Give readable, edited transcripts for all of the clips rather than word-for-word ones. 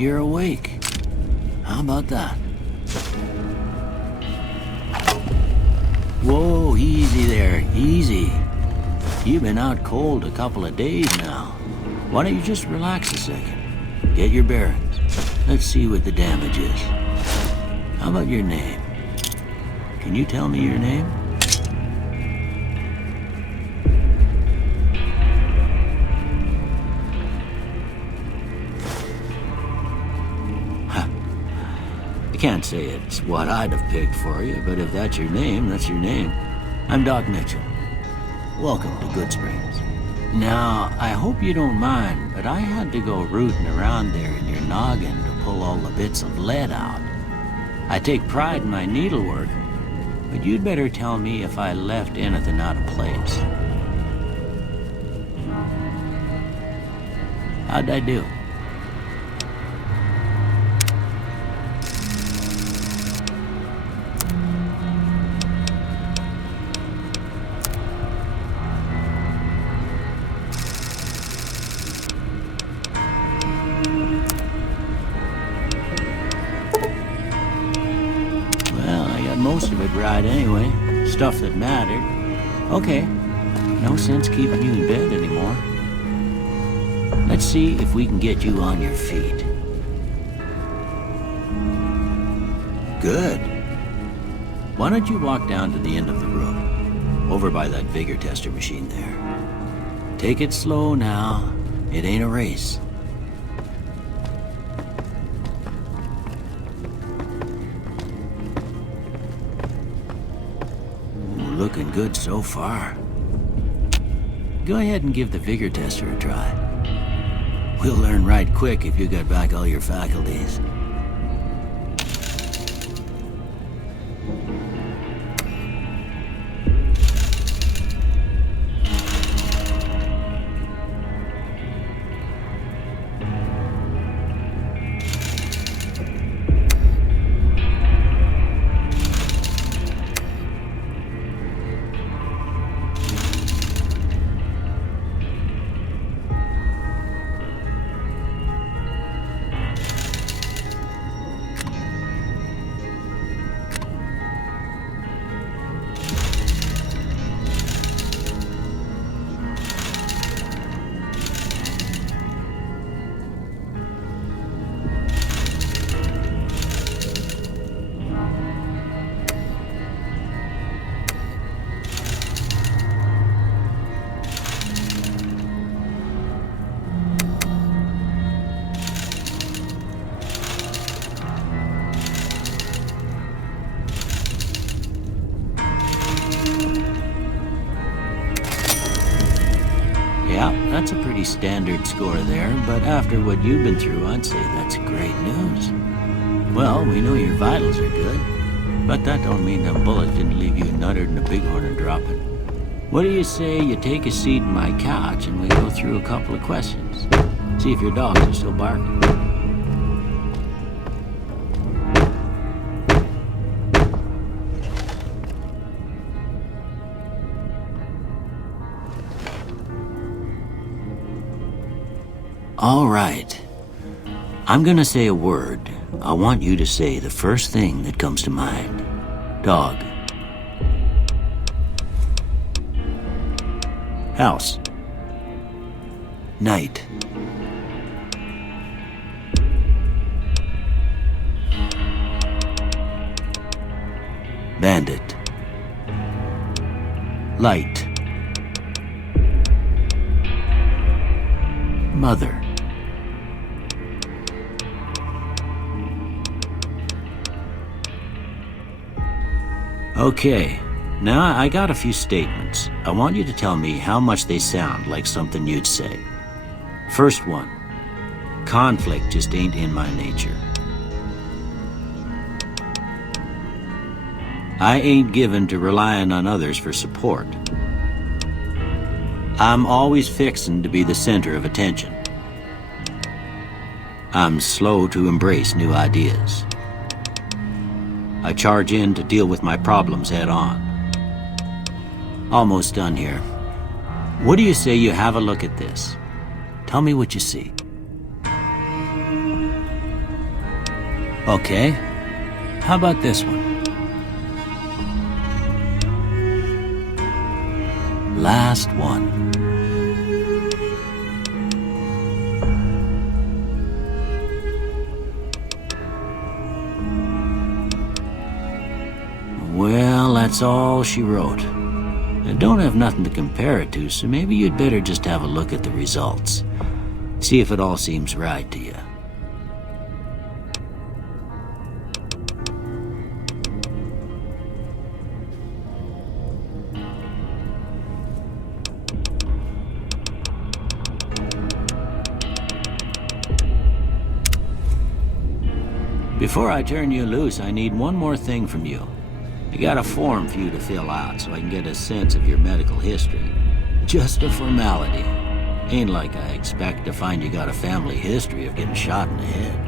you're awake. How about that? Whoa, easy there, easy. You've been out cold a couple of days now. Why don't you just relax a second? Get your bearings. Let's see what the damage is. How about your name? Can you tell me your name? I can't say it's what I'd have picked for you, but if that's your name, that's your name. I'm Doc Mitchell. Welcome to Goodsprings. Now, I hope you don't mind, but I had to go rooting around there in your noggin to pull all the bits of lead out. I take pride in my needlework, but you'd better tell me if I left anything out of place. How'd I do? Most of it right anyway. Stuff that mattered. Okay. No sense keeping you in bed anymore. Let's see if we can get you on your feet. Good. Why don't you walk down to the end of the room? Over by that vigor tester machine there. Take it slow now. It ain't a race. Looking good so far. Go ahead and give the vigor tester a try. We'll learn right quick if you got back all your faculties. That's a pretty standard score there, but after what you've been through, I'd say that's great news. Well, we know your vitals are good, but that don't mean them bullets didn't leave you nuttered in a bighorn and dropping. What do you say you take a seat in my couch and we go through a couple of questions? See if your dogs are still barking. All right. I'm gonna say a word. I want you to say the first thing that comes to mind. Dog. House. Night. Bandit. Light. Mother. Okay, now I got a few statements. I want you to tell me how much they sound like something you'd say. First one, conflict just ain't in my nature. I ain't given to relying on others for support. I'm always fixin' to be the center of attention. I'm slow to embrace new ideas. I charge in to deal with my problems head on. Almost done here. What do you say you have a look at this? Tell me what you see. Okay. How about this one? Last one. Well, that's all she wrote. I don't have nothing to compare it to, so maybe you'd better just have a look at the results. See if it all seems right to you. Before I turn you loose, I need one more thing from you. I got a form for you to fill out so I can get a sense of your medical history. Just a formality. Ain't like I expect to find you got a family history of getting shot in the head.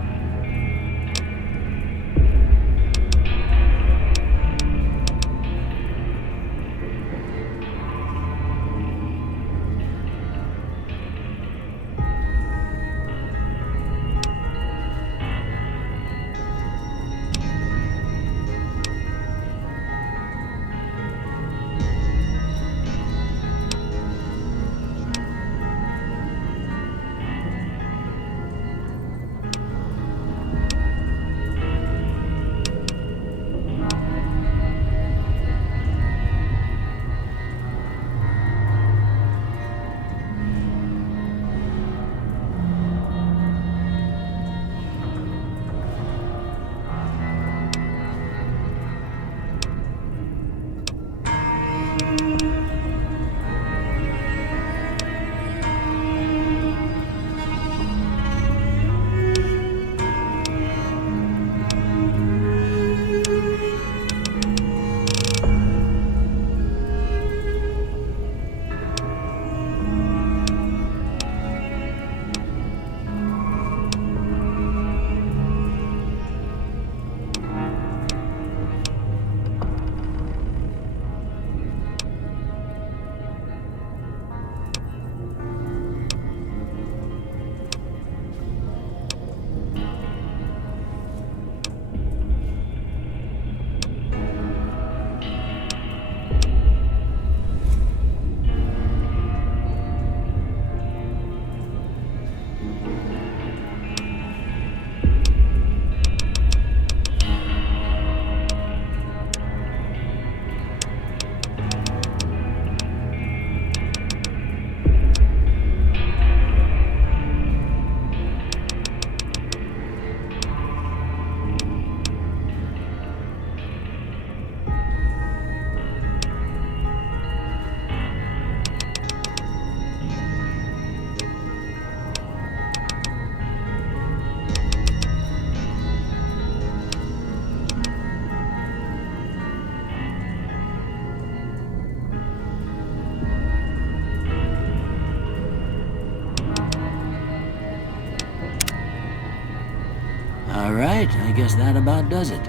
All right, I guess that about does it.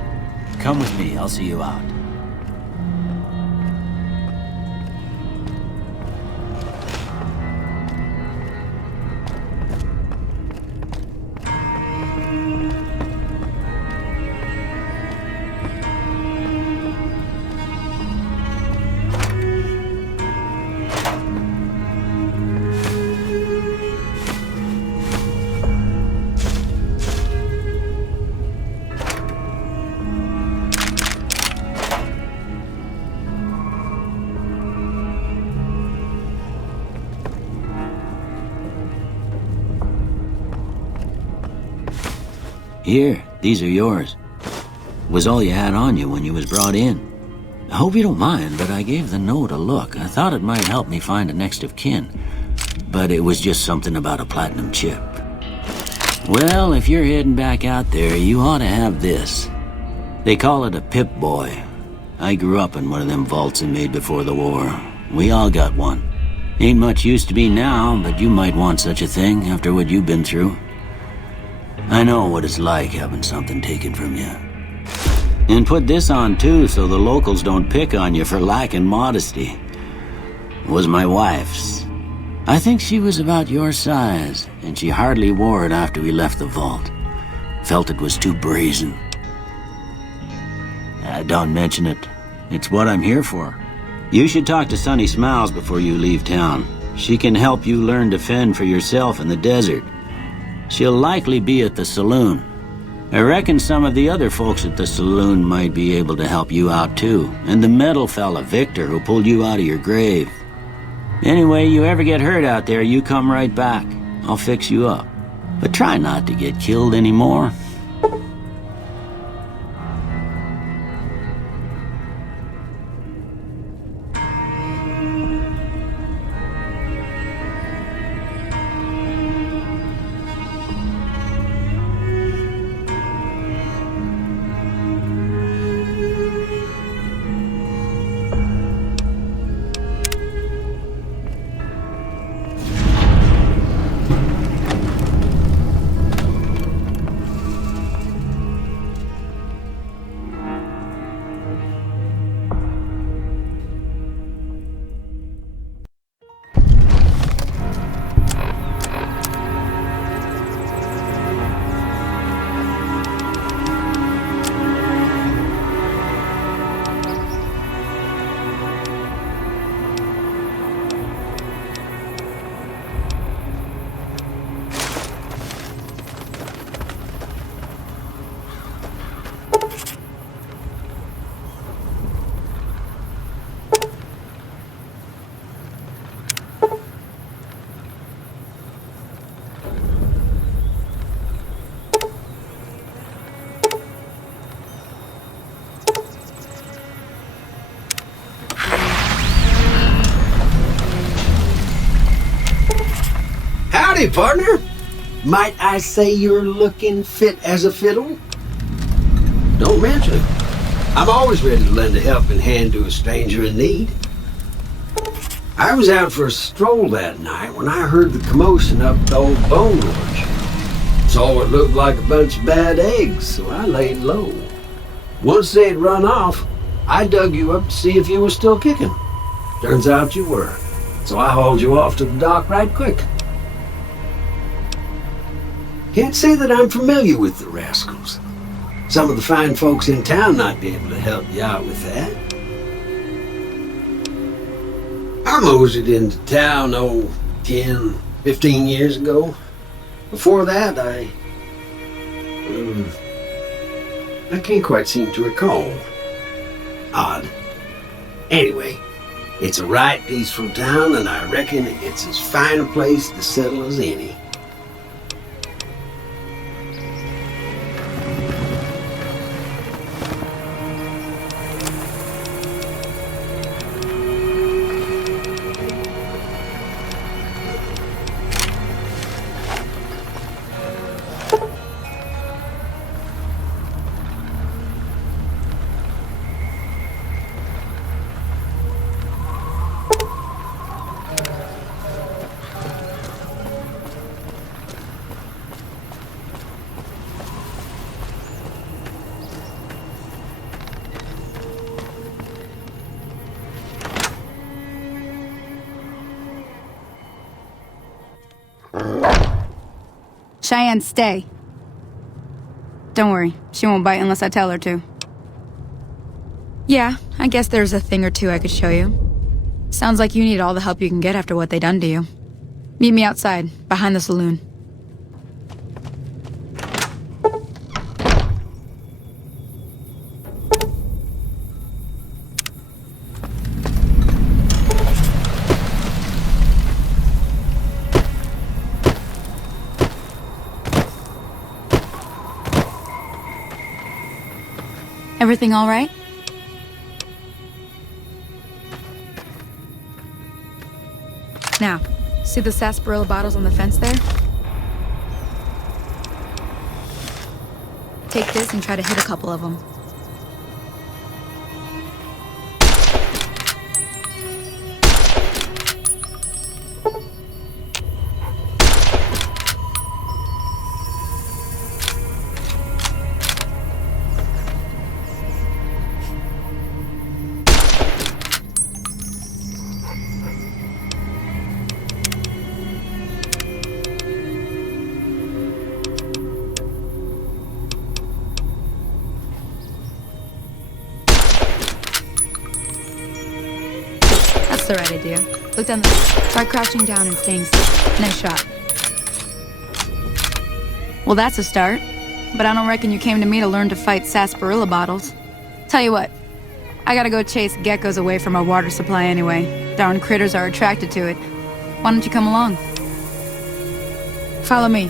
Come with me, I'll see you out. Here, these are yours. Was all you had on you when you was brought in. I hope you don't mind, but I gave the note a look. I thought it might help me find a next of kin. But it was just something about a platinum chip. Well, if you're heading back out there, you ought to have this. They call it a Pip-Boy. I grew up in one of them vaults they made before the war. We all got one. Ain't much use to be now, but you might want such a thing after what you've been through. I know what it's like having something taken from you. And put this on too, so the locals don't pick on you for lacking modesty. It was my wife's. I think she was about your size, and she hardly wore it after we left the vault. Felt it was too brazen. don't mention it. It's what I'm here for. You should talk to Sunny Smiles before you leave town. She can help you learn to fend for yourself in the desert. She'll likely be at the saloon. I reckon some of the other folks at the saloon might be able to help you out too. And the metal fella, Victor, who pulled you out of your grave. Anyway, you ever get hurt out there, you come right back. I'll fix you up. But try not to get killed anymore. Howdy, partner. Might I say you're looking fit as a fiddle? Don't mention it. I'm always ready to lend a helping hand to a stranger in need. I was out for a stroll that night when I heard the commotion up the old bone lodge. Saw what looked like a bunch of bad eggs, so I laid low. Once they'd run off, I dug you up to see if you were still kicking. Turns out you were, so I hauled you off to the dock right quick. Can't say that I'm familiar with the rascals. Some of the fine folks in town might be able to help you out with that. I moseyed into town, 10, 15 years ago. Before that, I can't quite seem to recall. Odd. Anyway, it's a right peaceful town, and I reckon it's as fine a place to settle as any. Cheyenne, stay. Don't worry, she won't bite unless I tell her to. Yeah, I guess there's a thing or two I could show you. Sounds like you need all the help you can get after what they done to you. Meet me outside, behind the saloon. Everything all right? Now, see the sarsaparilla bottles on the fence there? Take this and try to hit a couple of them. the right idea. Look down the... Try crouching down and staying still. Nice shot. Well, that's a start. But I don't reckon you came to me to learn to fight sarsaparilla bottles. Tell you what, I gotta go chase geckos away from our water supply anyway. Darn critters are attracted to it. Why don't you come along? Follow me.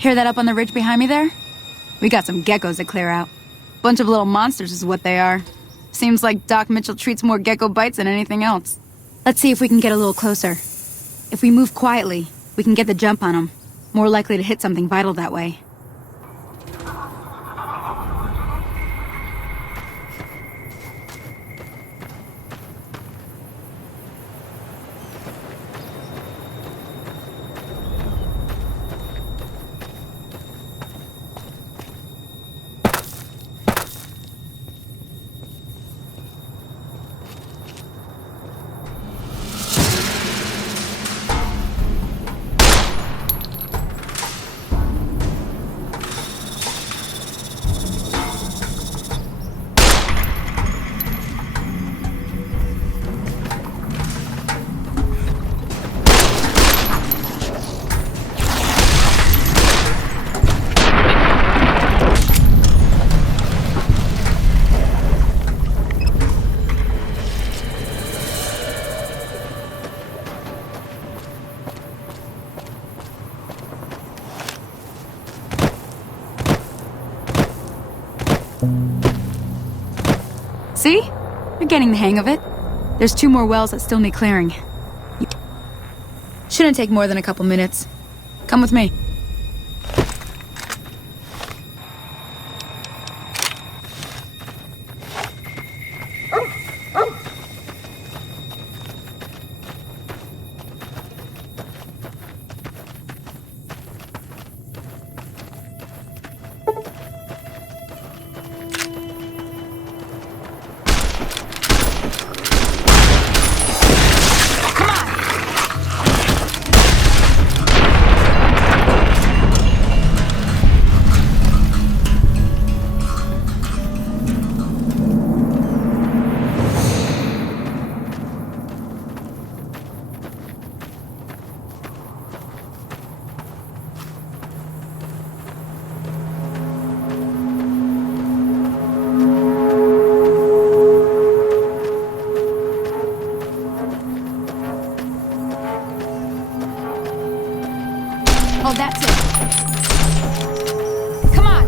Hear that up on the ridge behind me there? We got some geckos to clear out. Bunch of little monsters is what they are. Seems like Doc Mitchell treats more gecko bites than anything else. Let's see if we can get a little closer. If we move quietly, we can get the jump on them. More likely to hit something vital that way. See? You're getting the hang of it. There's 2 more wells that still need clearing. Shouldn't take more than a couple minutes. Come with me. Oh, that's it. Come on!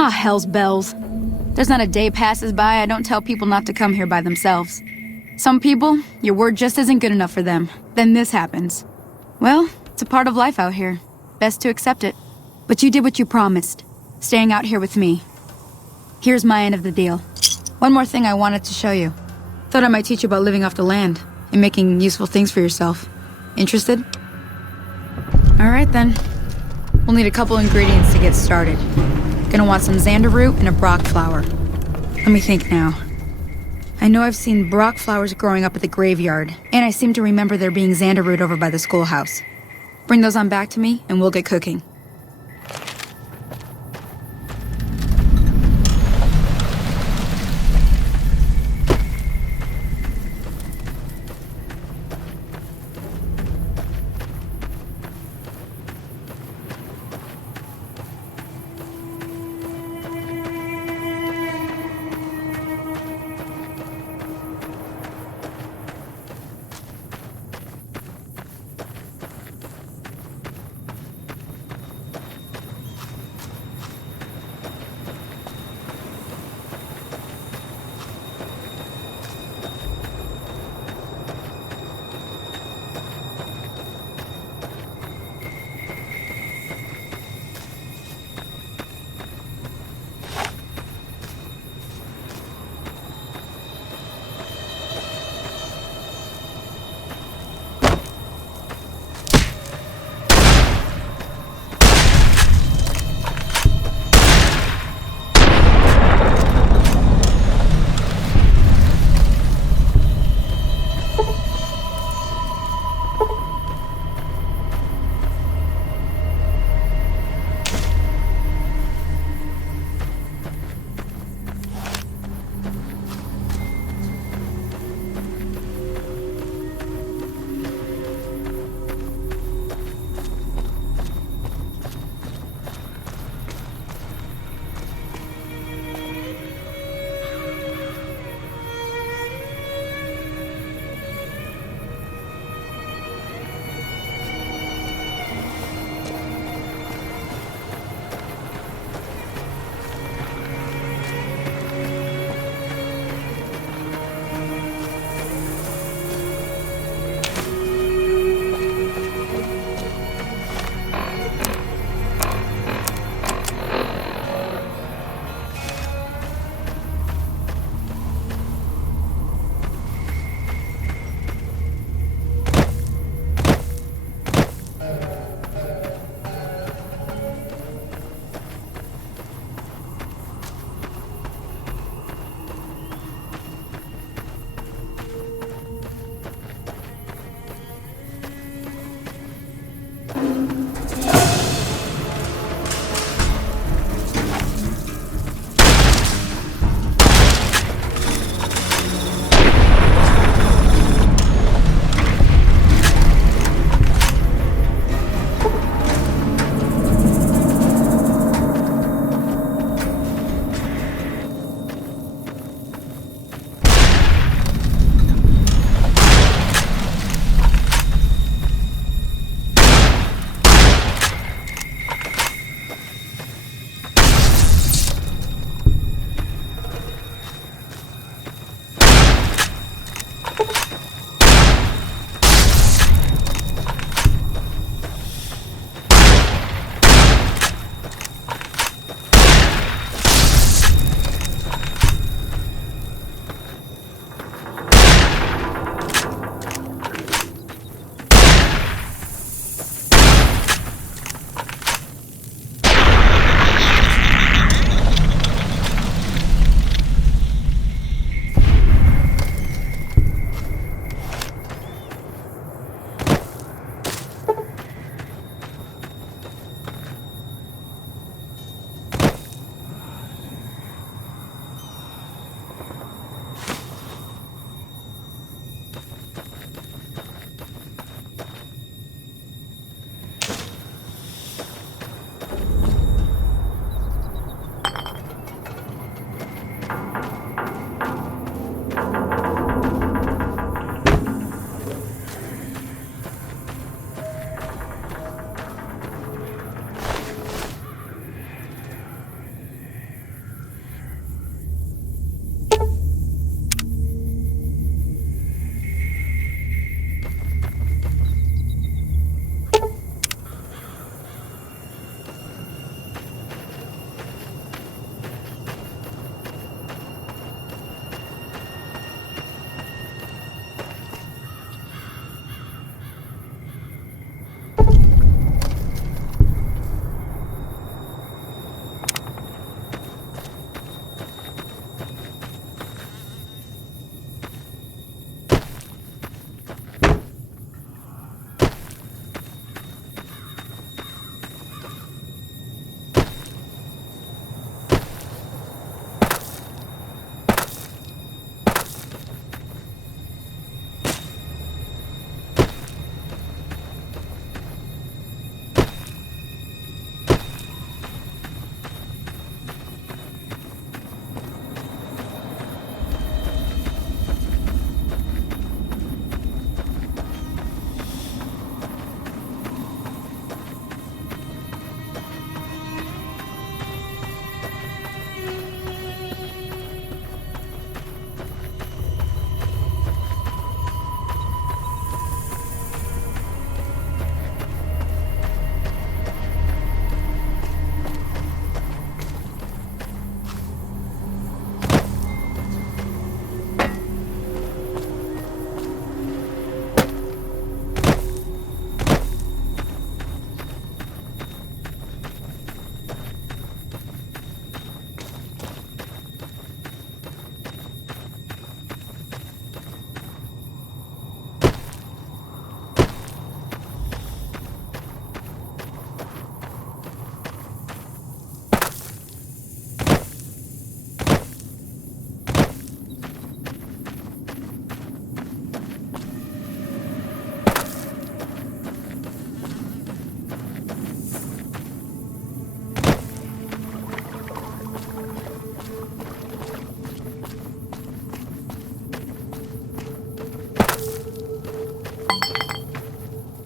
Ah, hell's bells. There's not a day passes by I don't tell people not to come here by themselves. Some people, your word just isn't good enough for them. Then this happens. Well, it's a part of life out here. Best to accept it. But you did what you promised, staying out here with me. Here's my end of the deal. One more thing I wanted to show you. Thought I might teach you about living off the land and making useful things for yourself. Interested? Alright then. We'll need a couple ingredients to get started. Gonna want some xander root and a brock flower. Let me think now. I know I've seen brock flowers growing up at the graveyard, and I seem to remember there being xander root over by the schoolhouse. Bring those on back to me, and we'll get cooking.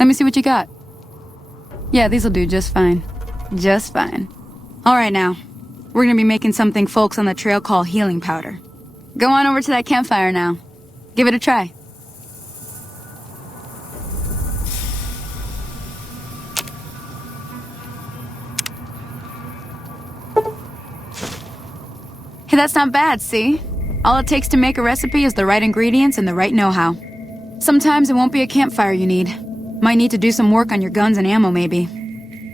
Let me see what you got. Yeah, these'll do just fine. Just fine. Alright now. We're gonna be making something folks on the trail call healing powder. Go on over to that campfire now. Give it a try. Hey, that's not bad, see? All it takes to make a recipe is the right ingredients and the right know-how. Sometimes it won't be a campfire you need. Might need to do some work on your guns and ammo, maybe.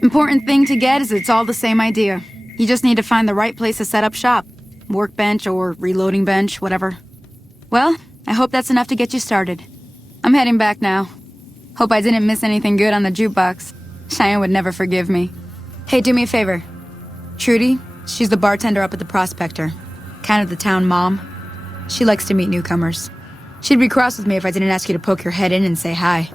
Important thing to get is it's all the same idea. You just need to find the right place to set up shop. Workbench or reloading bench, whatever. Well, I hope that's enough to get you started. I'm heading back now. Hope I didn't miss anything good on the jukebox. Cheyenne would never forgive me. Hey, do me a favor. Trudy, she's the bartender up at the Prospector. Kind of the town mom. She likes to meet newcomers. She'd be cross with me if I didn't ask you to poke your head in and say hi.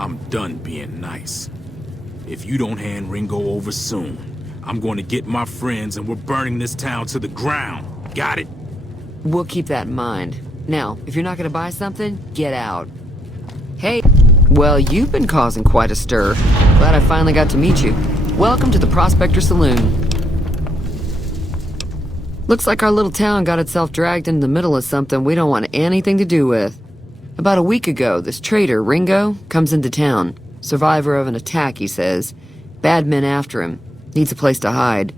I'm done being nice. If you don't hand Ringo over soon, I'm going to get my friends and we're burning this town to the ground. Got it? We'll keep that in mind. Now, if you're not gonna buy something, get out. Hey, well, you've been causing quite a stir. Glad I finally got to meet you. Welcome to the Prospector Saloon. Looks like our little town got itself dragged into the middle of something we don't want anything to do with. About a week ago, this traitor, Ringo, comes into town. Survivor of an attack, he says. Bad men after him. Needs a place to hide.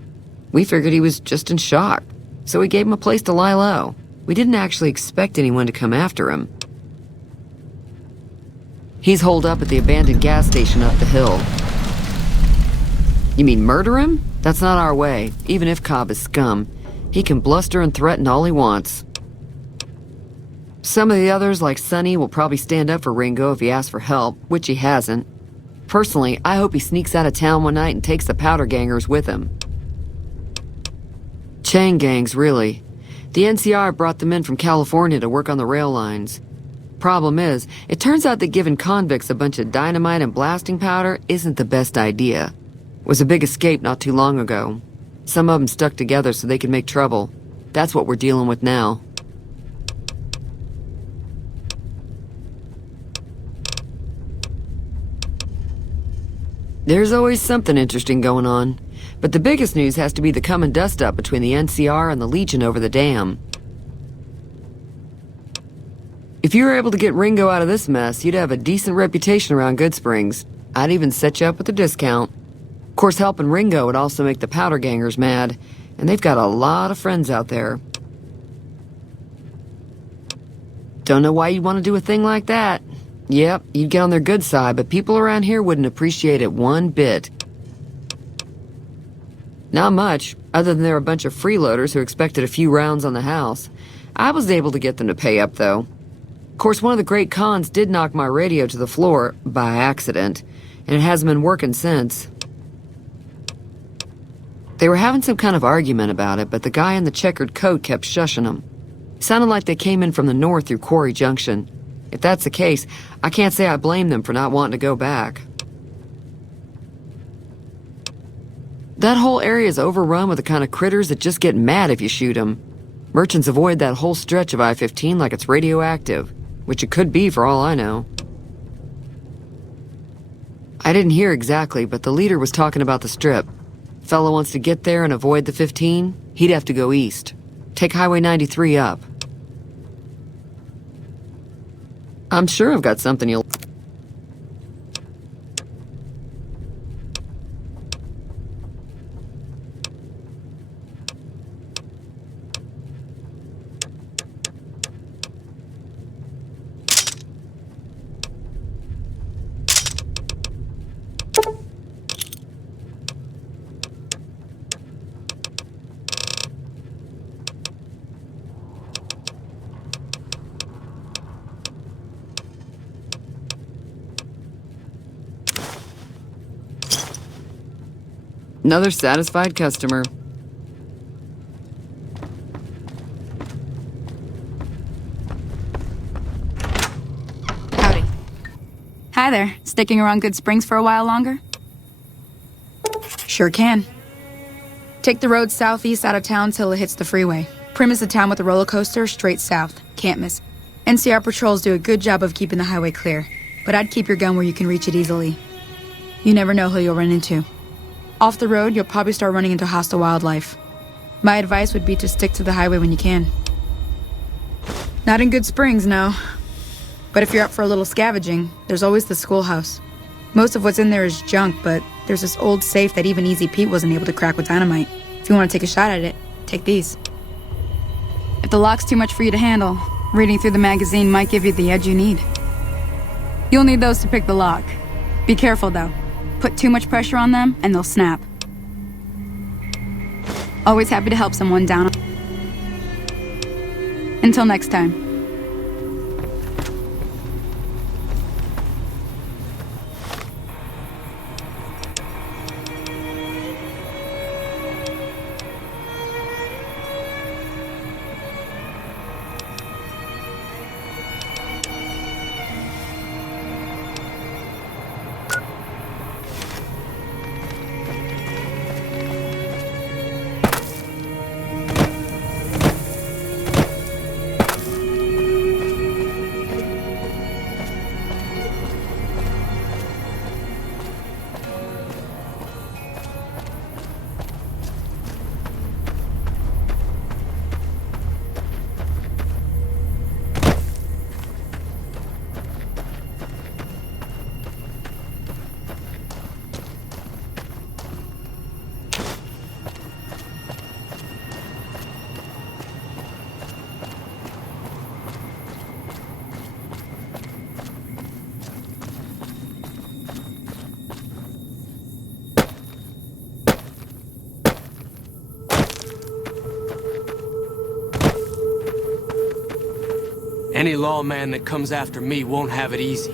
We figured he was just in shock, so we gave him a place to lie low. We didn't actually expect anyone to come after him. He's holed up at the abandoned gas station up the hill. You mean murder him? That's not our way, even if Cobb is scum. He can bluster and threaten all he wants. Some of the others, like Sonny, will probably stand up for Ringo if he asks for help, which he hasn't. Personally, I hope he sneaks out of town one night and takes the powder gangers with him. Chain gangs, really. The NCR brought them in from California to work on the rail lines. Problem is, it turns out that giving convicts a bunch of dynamite and blasting powder isn't the best idea. It was a big escape not too long ago. Some of them stuck together so they could make trouble. That's what we're dealing with now. There's always something interesting going on. But the biggest news has to be the come and dust up between the NCR and the Legion over the dam. If you were able to get Ringo out of this mess, you'd have a decent reputation around Goodsprings. I'd even set you up with a discount. Of course, helping Ringo would also make the powder gangers mad, and they've got a lot of friends out there. Don't know why you'd want to do a thing like that. Yep, you'd get on their good side, but people around here wouldn't appreciate it one bit. Not much, other than they're a bunch of freeloaders who expected a few rounds on the house. I was able to get them to pay up, though. Of course, one of the great cons did knock my radio to the floor, by accident, and it hasn't been working since. They were having some kind of argument about it, but the guy in the checkered coat kept shushing them. Sounded like they came in from the north through Quarry Junction. If that's the case, I can't say I blame them for not wanting to go back. That whole area is overrun with the kind of critters that just get mad if you shoot them. Merchants avoid that whole stretch of I-15 like it's radioactive, which it could be for all I know. I didn't hear exactly, but the leader was talking about the Strip. Fella wants to get there and avoid the 15, he'd have to go east. Take Highway 93 up. I'm sure I've got something you'll... Another satisfied customer. Howdy. Hi there. Sticking around Good Springs for a while longer? Sure can. Take the road southeast out of town till it hits the freeway. Prim is the town with the roller coaster, straight south. Can't miss. NCR patrols do a good job of keeping the highway clear, but I'd keep your gun where you can reach it easily. You never know who you'll run into. Off the road, you'll probably start running into hostile wildlife. My advice would be to stick to the highway when you can. Not in Good Springs, no. But if you're up for a little scavenging, there's always the schoolhouse. Most of what's in there is junk, but there's this old safe that even Easy Pete wasn't able to crack with dynamite. If you want to take a shot at it, take these. If the lock's too much for you to handle, reading through the magazine might give you the edge you need. You'll need those to pick the lock. Be careful, though. Put too much pressure on them, and they'll snap. Always happy to help someone down. Until next time. Any lawman that comes after me won't have it easy.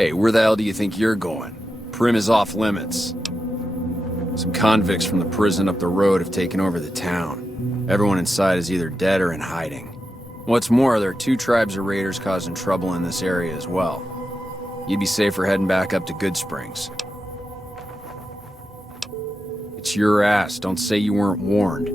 Hey, where the hell do you think you're going? Primm is off limits. Some convicts from the prison up the road have taken over the town. Everyone inside is either dead or in hiding. What's more, there are 2 tribes of raiders causing trouble in this area as well. You'd be safer heading back up to Goodsprings. It's your ass. Don't say you weren't warned.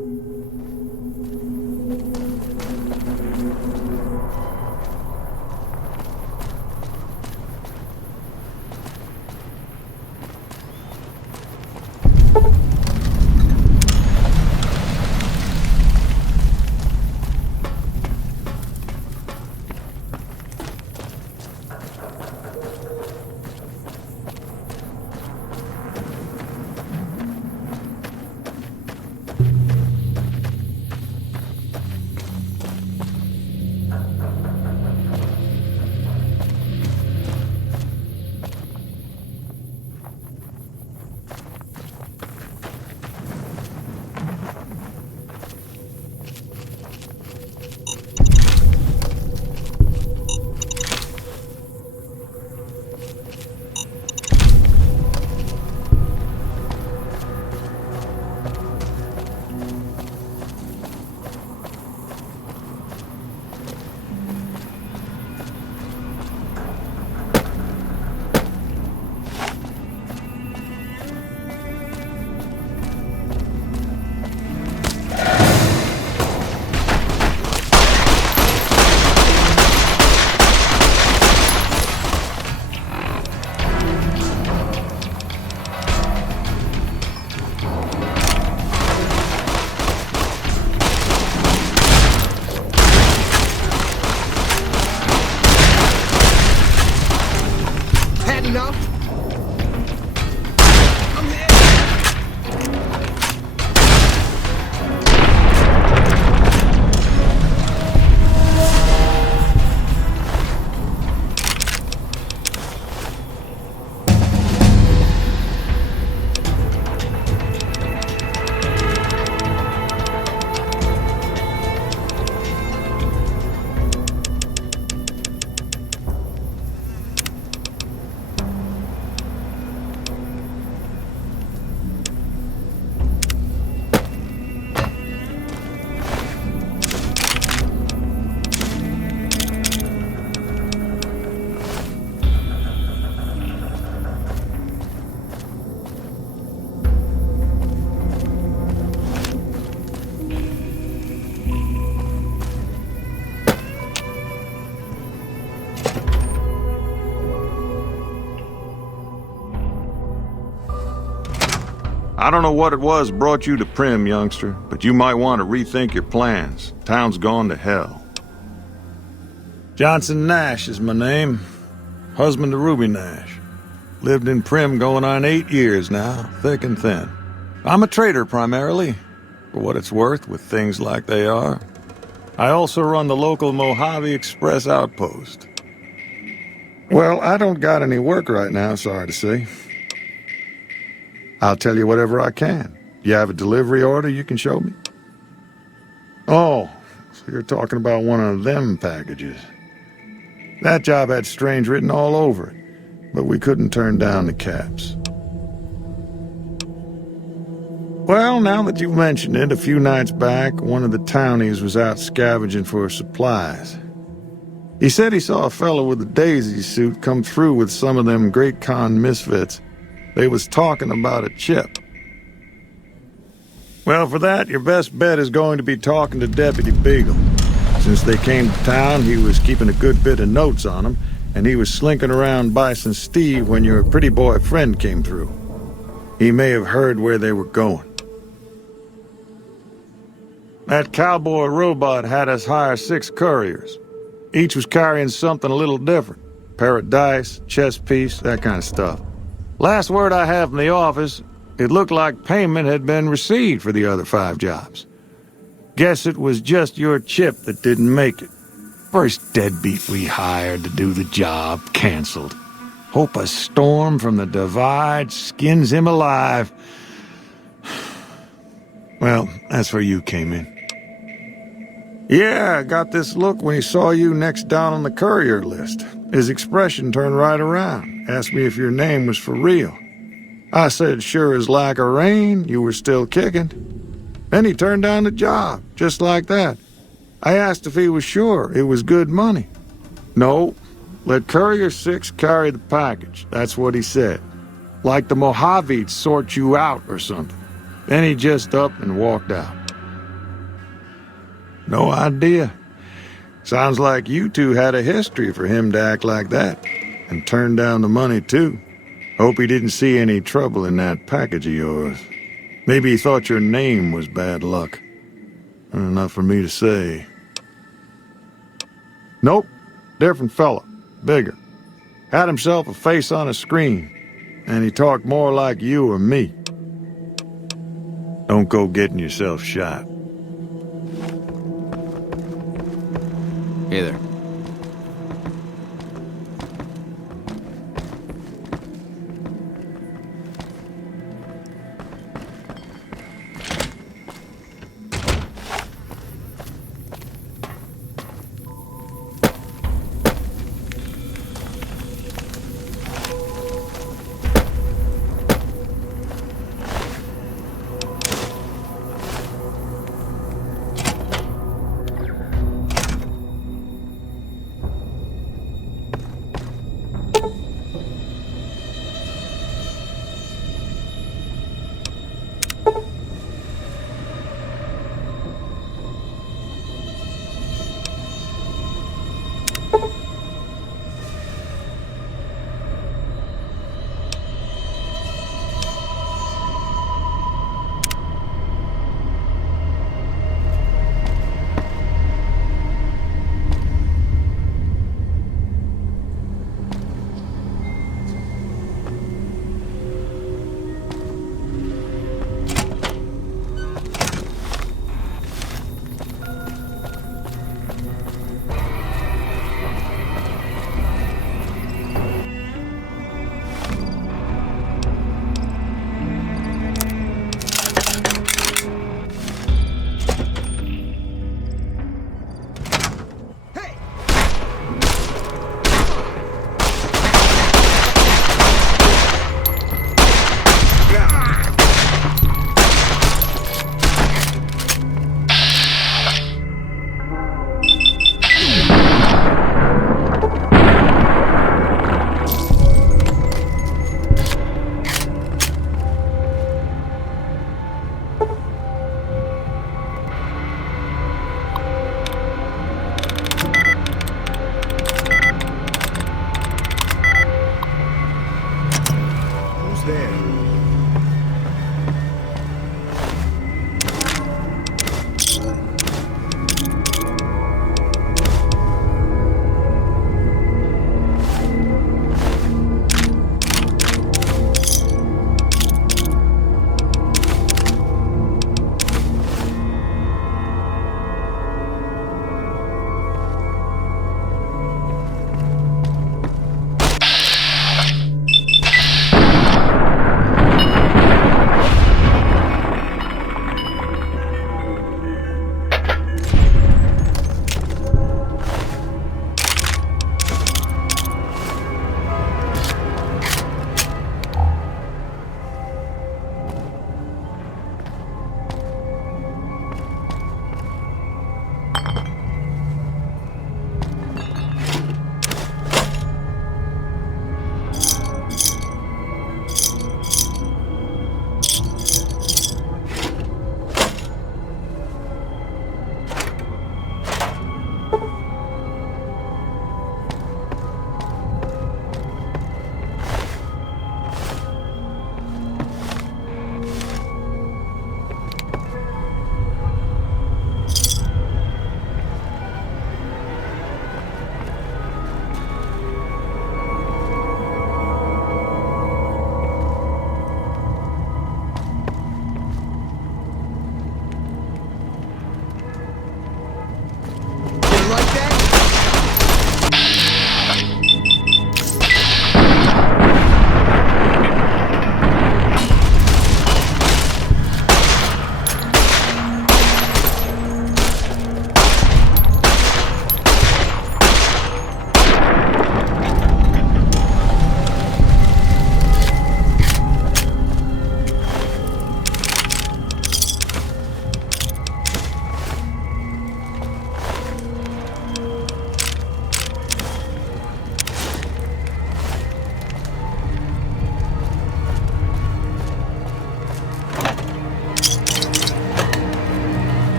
I don't know what it was brought you to Primm, youngster, but you might want to rethink your plans. Town's gone to hell. Johnson Nash is my name. Husband to Ruby Nash. Lived in Primm going on 8 years now, thick and thin. I'm a trader primarily, for what it's worth with things like they are. I also run the local Mojave Express outpost. Well, I don't got any work right now, sorry to say. I'll tell you whatever I can. You have a delivery order you can show me? Oh, so you're talking about one of them packages. That job had Strange written all over it, but we couldn't turn down the caps. Well, now that you've mentioned it, a few nights back, one of the townies was out scavenging for supplies. He said he saw a fellow with a daisy suit come through with some of them Great Khan misfits. They was talking about a chip. Well, for that, your best bet is going to be talking to Deputy Beagle. Since they came to town, he was keeping a good bit of notes on them, and he was slinking around Bison Steve when your pretty boy friend came through. He may have heard where they were going. That cowboy robot had us hire 6 couriers. Each was carrying something a little different. Pair of dice, chess piece, that kind of stuff. Last word I have from the office, it looked like payment had been received for the other 5 jobs. Guess it was just your chip that didn't make it. First deadbeat we hired to do the job canceled. Hope a storm from the Divide skins him alive. Well, that's where you came in. Yeah, I got this look when he saw you next down on the courier list. His expression turned right around, asked me if your name was for real. I said sure as like a rain, you were still kicking. Then he turned down the job, just like that. I asked if he was sure it was good money. No, let Courier 6 carry the package, that's what he said. Like the Mojave'd sort you out or something. Then he just up and walked out. No idea. Sounds like you two had a history for him to act like that. And turn down the money, too. Hope he didn't see any trouble in that package of yours. Maybe he thought your name was bad luck. Enough for me to say. Nope. Different fella. Bigger. Had himself a face on a screen. And he talked more like you or me. Don't go getting yourself shot. Hey there.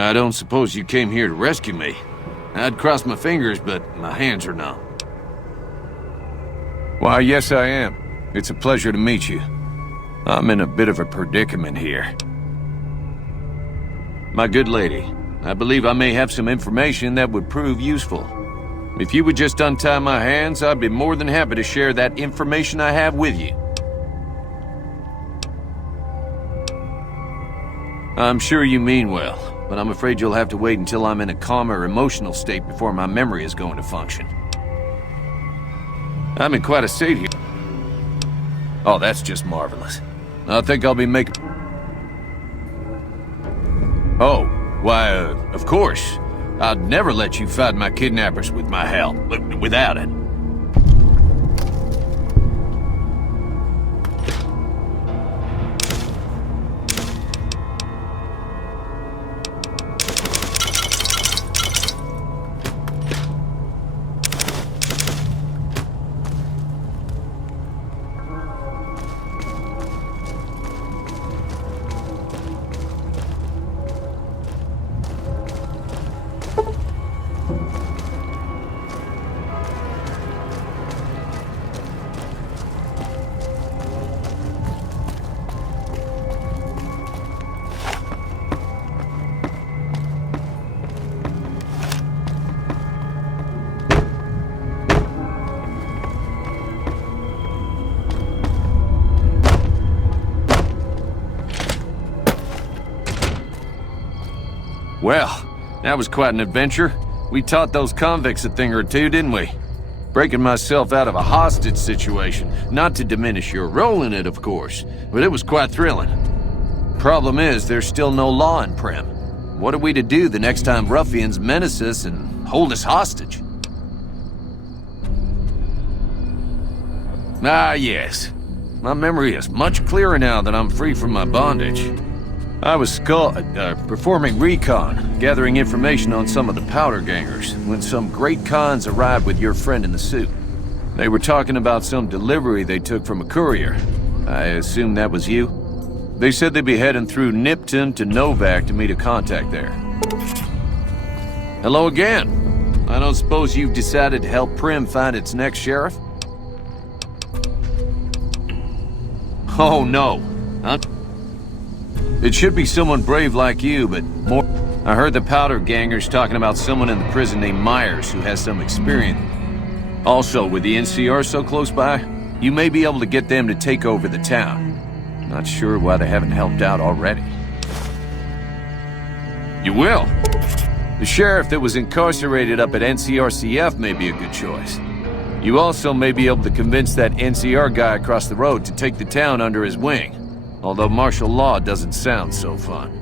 I don't suppose you came here to rescue me. I'd cross my fingers, but my hands are numb. Why, yes I am. It's a pleasure to meet you. I'm in a bit of a predicament here. My good lady, I believe I may have some information that would prove useful. If you would just untie my hands, I'd be more than happy to share that information I have with you. I'm sure you mean well, but I'm afraid you'll have to wait until I'm in a calmer emotional state before my memory is going to function. I'm in quite a state here. Oh, that's just marvelous. I think I'll be making... Oh, why, of course. I'd never let you fight my kidnappers with my help, without it. Well, that was quite an adventure. We taught those convicts a thing or two, didn't we? Breaking myself out of a hostage situation. Not to diminish your role in it, of course, but it was quite thrilling. Problem is, there's still no law in Primm. What are we to do the next time ruffians menace us and hold us hostage? Ah, yes. My memory is much clearer now that I'm free from my bondage. I was performing recon, gathering information on some of the powder gangers, when some great cons arrived with your friend in the suit. They were talking about some delivery they took from a courier. I assume that was you? They said they'd be heading through Nipton to Novak to meet a contact there. Hello again. I don't suppose you've decided to help Primm find its next sheriff? Oh, no. It should be someone brave like you, but more... I heard the powder gangers talking about someone in the prison named Myers who has some experience. Also, with the NCR so close by, you may be able to get them to take over the town. Not sure why they haven't helped out already. You will? The sheriff that was incarcerated up at NCRCF may be a good choice. You also may be able to convince that NCR guy across the road to take the town under his wing. Although martial law doesn't sound so fun.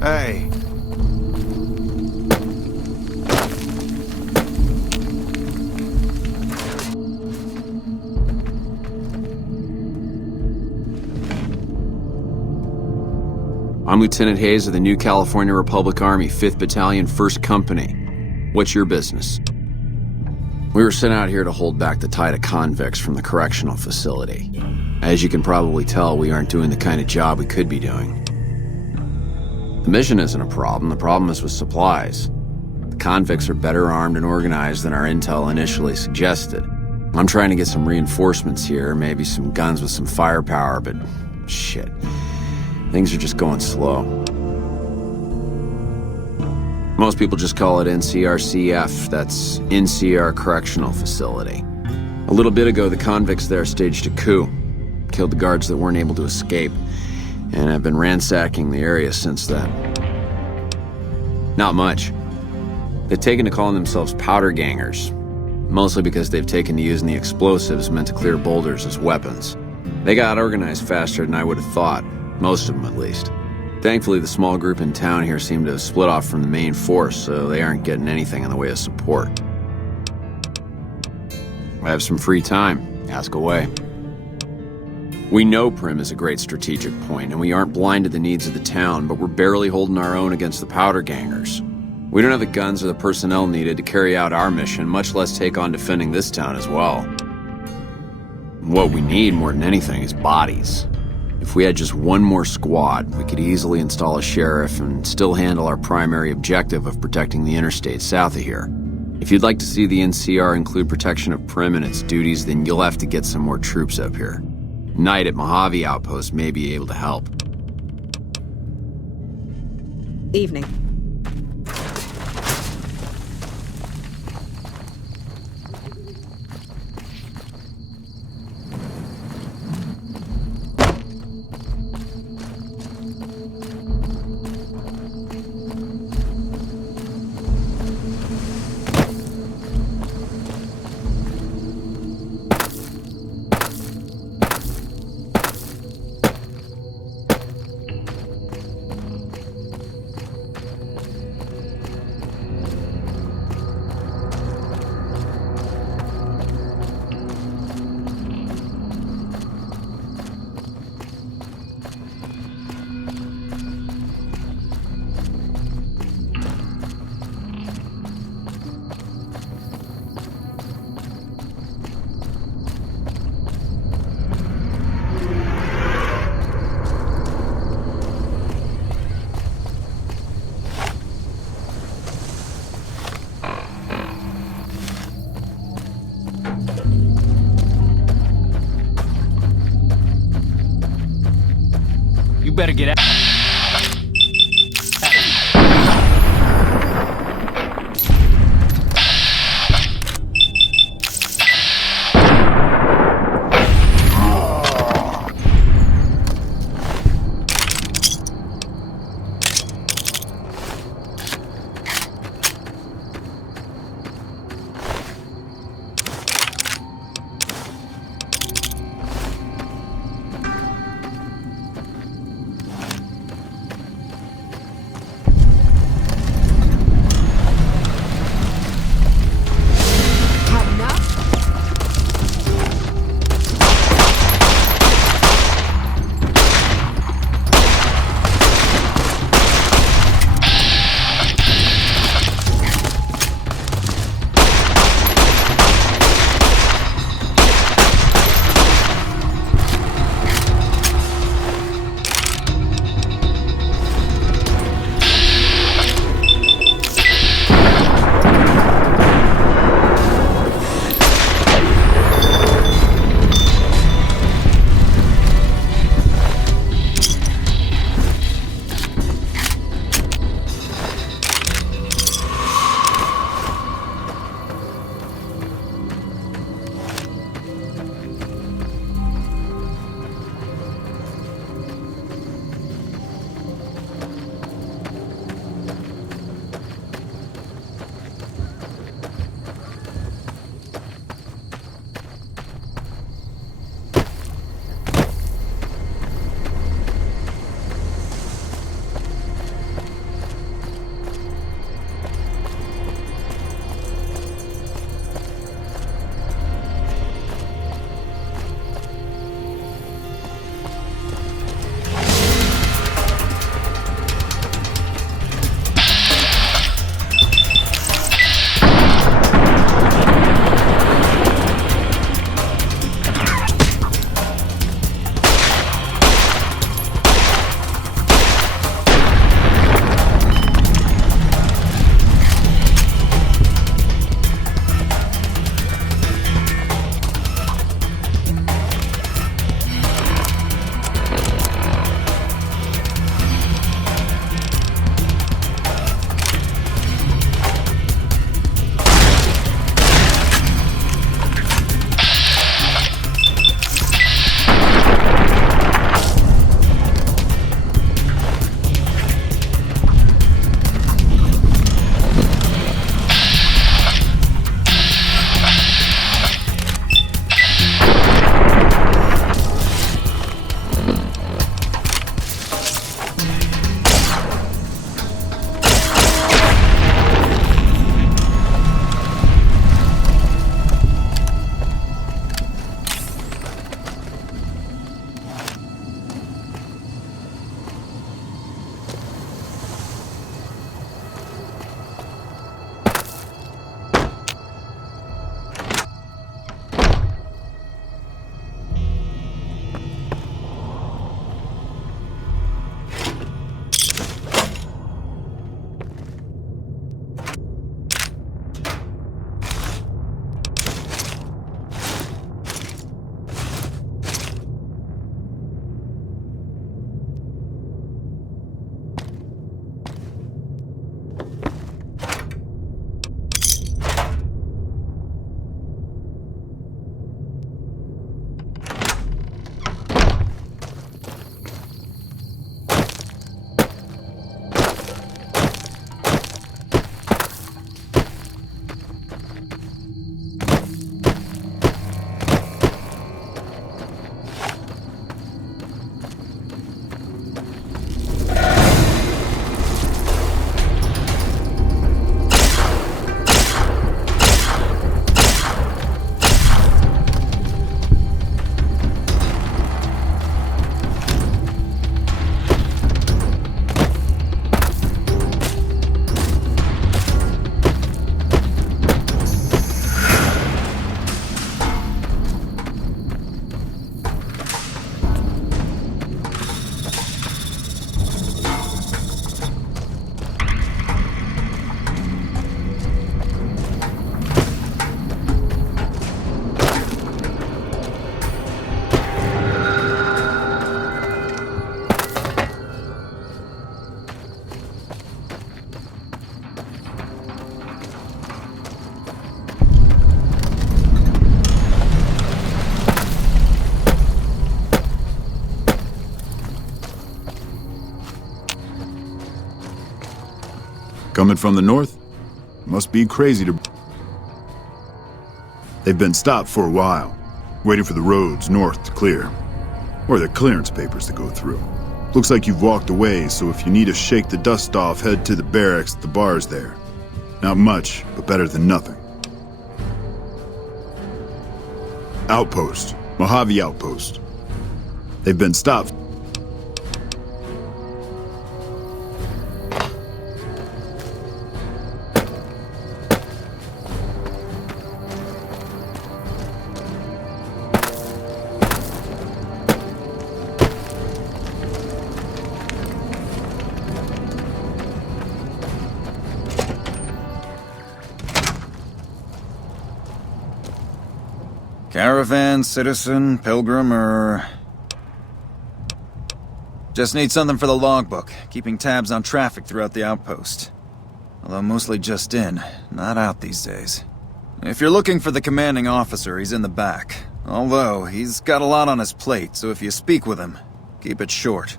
Hey. I'm Lieutenant Hayes of the New California Republic Army, 5th Battalion, 1st Company. What's your business? We were sent out here to hold back the tide of convicts from the correctional facility. As you can probably tell, we aren't doing the kind of job we could be doing. The mission isn't a problem. The problem is with supplies. The convicts are better armed and organized than our intel initially suggested. I'm trying to get some reinforcements here, maybe some guns with some firepower, but shit. Things are just going slow. Most people just call it NCRCF, that's NCR Correctional Facility. A little bit ago, the convicts there staged a coup. Killed the guards that weren't able to escape, and I've been ransacking the area since then. Not much. They've taken to calling themselves powder gangers, mostly because they've taken to using the explosives meant to clear boulders as weapons. They got organized faster than I would have thought, most of them at least. Thankfully, the small group in town here seem to have split off from the main force, so they aren't getting anything in the way of support. I have some free time. Ask away. We know Primm is a great strategic point, and we aren't blind to the needs of the town, but we're barely holding our own against the powder gangers. We don't have the guns or the personnel needed to carry out our mission, much less take on defending this town as well. What we need more than anything is bodies. If we had just one more squad, we could easily install a sheriff and still handle our primary objective of protecting the interstate south of here. If you'd like to see the NCR include protection of Primm and its duties, then you'll have to get some more troops up here. Knight at Mojave Outpost may be able to help. Evening. You better get out. Coming from the north? Must be crazy to... They've been stopped for a while, waiting for the roads north to clear. Or their clearance papers to go through. Looks like you've walked away, so if you need to shake the dust off, head to the barracks at the bars there. Not much, but better than nothing. Outpost. Mojave Outpost. They've been stopped. Caravan, citizen, pilgrim, or... Just need something for the logbook, keeping tabs on traffic throughout the outpost. Although mostly just in, not out these days. If you're looking for the commanding officer, he's in the back. Although, he's got a lot on his plate, so if you speak with him, keep it short.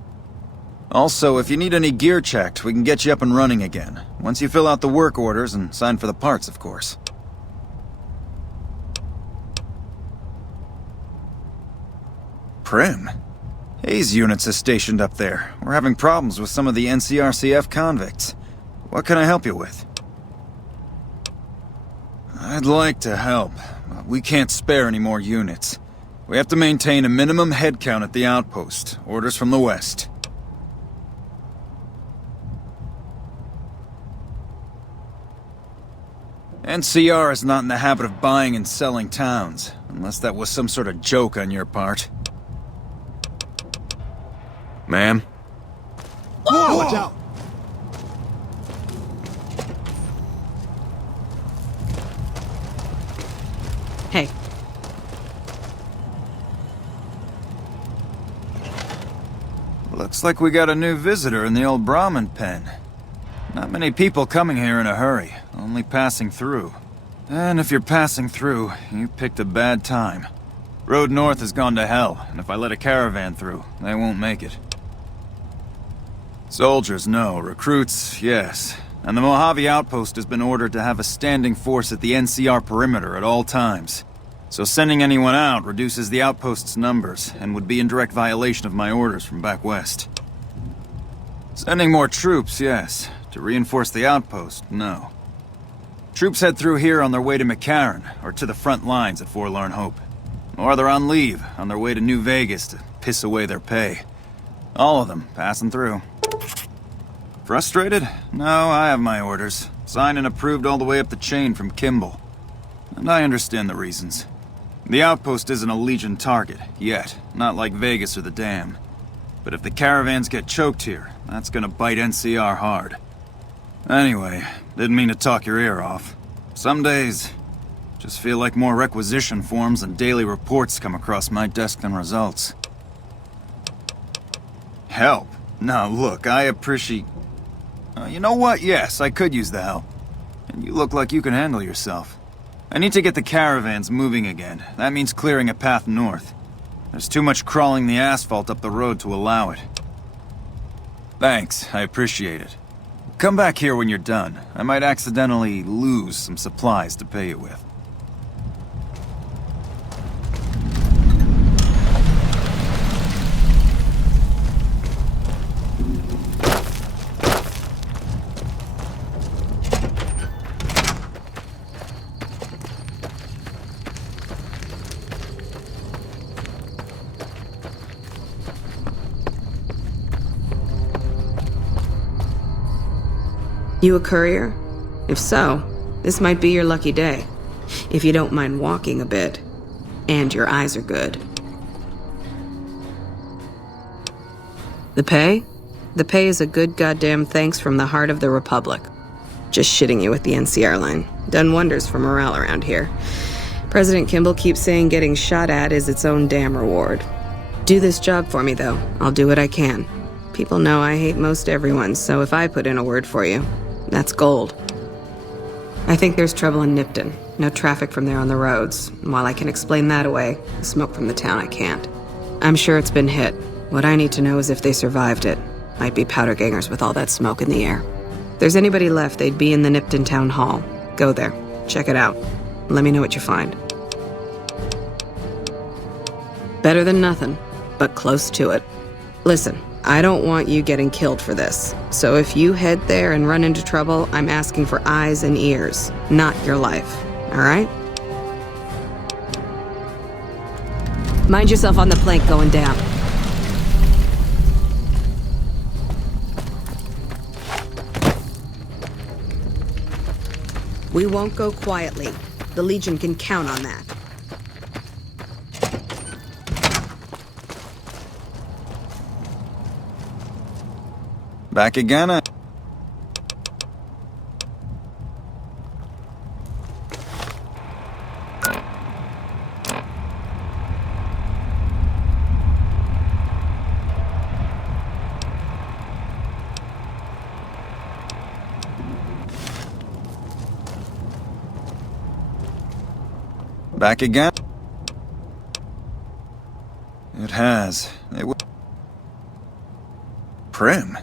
Also, if you need any gear checked, we can get you up and running again. Once you fill out the work orders and sign for the parts, of course. Prim? Hayes units is stationed up there. We're having problems with some of the NCRCF convicts. What can I help you with? I'd like to help, but we can't spare any more units. We have to maintain a minimum headcount at the outpost. Orders from the west. NCR is not in the habit of buying and selling towns, unless that was some sort of joke on your part. Ma'am? Whoa! Watch out! Hey. Looks like we got a new visitor in the old Brahmin pen. Not many people coming here in a hurry, only passing through. And if you're passing through, you picked a bad time. Road north has gone to hell, and if I let a caravan through, they won't make it. Soldiers, no. Recruits, yes. And the Mojave Outpost has been ordered to have a standing force at the NCR perimeter at all times. So sending anyone out reduces the outpost's numbers, and would be in direct violation of my orders from back west. Sending more troops, yes. To reinforce the outpost, no. Troops head through here on their way to McCarran, or to the front lines at Forlorn Hope. Or they're on leave, on their way to New Vegas to piss away their pay. All of them passing through. Frustrated? No, I have my orders. Signed and approved all the way up the chain from Kimball. And I understand the reasons. The outpost isn't a Legion target, yet. Not like Vegas or the Dam. But if the caravans get choked here, that's gonna bite NCR hard. Anyway, didn't mean to talk your ear off. Some days, just feel like more requisition forms and daily reports come across my desk than results. Help? Now look, I appreciate... you know what? Yes, I could use the help. And you look like you can handle yourself. I need to get the caravans moving again. That means clearing a path north. There's too much crawling the asphalt up the road to allow it. Thanks, I appreciate it. Come back here when you're done. I might accidentally lose some supplies to pay you with. You a courier? If so, this might be your lucky day. If you don't mind walking a bit. And your eyes are good. The pay? The pay is a good goddamn thanks from the heart of the Republic. Just shitting you with the NCR line. Done wonders for morale around here. President Kimball keeps saying getting shot at is its own damn reward. Do this job for me, though. I'll do what I can. People know I hate most everyone, so if I put in a word for you, that's gold. I think there's trouble in Nipton. No traffic from there on the roads. And while I can explain that away, the smoke from the town I can't. I'm sure it's been hit. What I need to know is if they survived it. Might be powder gangers with all that smoke in the air. If there's anybody left, they'd be in the Nipton Town Hall. Go there. Check it out. Let me know what you find. Better than nothing, but close to it. Listen, I don't want you getting killed for this. So if you head there and run into trouble, I'm asking for eyes and ears, not your life. All right? Mind yourself on the plank going down. We won't go quietly. The Legion can count on that. Back again? Back again? It has. Prim.